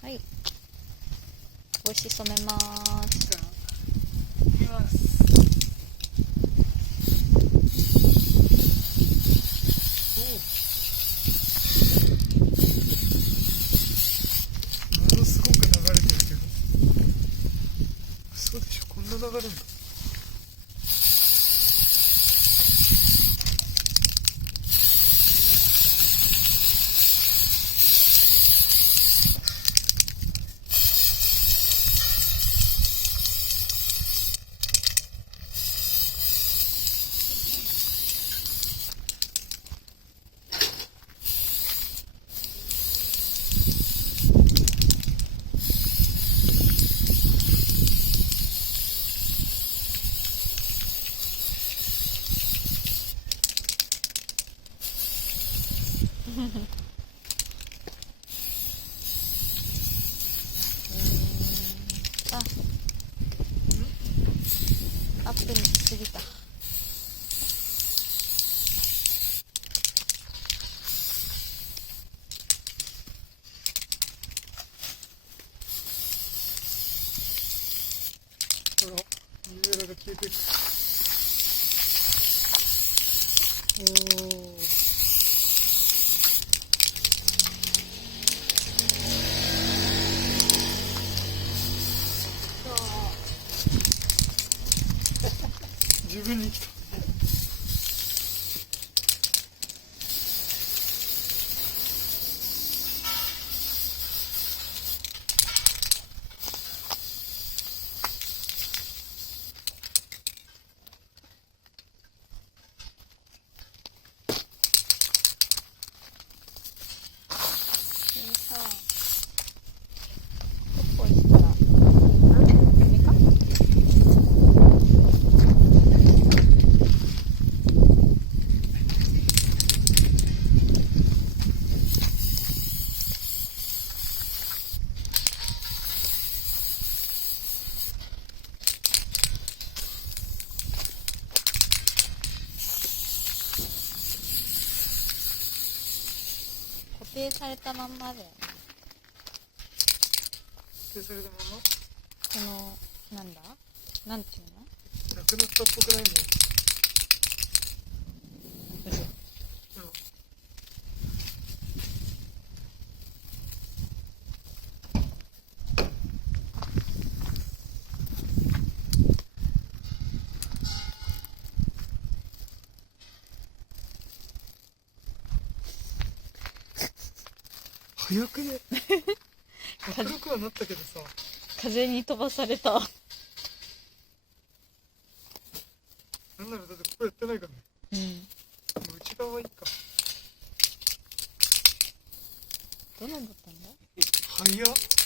はい、帽子染めます。じゃあいきます。ものすごく流れてるけど、嘘でしょ、こんな流れるんだ。あ、アップにしすぎた。ほら、水色が消えてる。おお。自分に来た。さあ、ポッポイしたらダメか？固定されたまんまだよね。で、それでもこの、なんだ？なんていうの？なくなったっぽくないもん。嘘。早くね。明るくはなったけどさ。風に飛ばされた。なんならだってここやってないからね。うん。もう内側はいいか。どのボタンだ？早っ。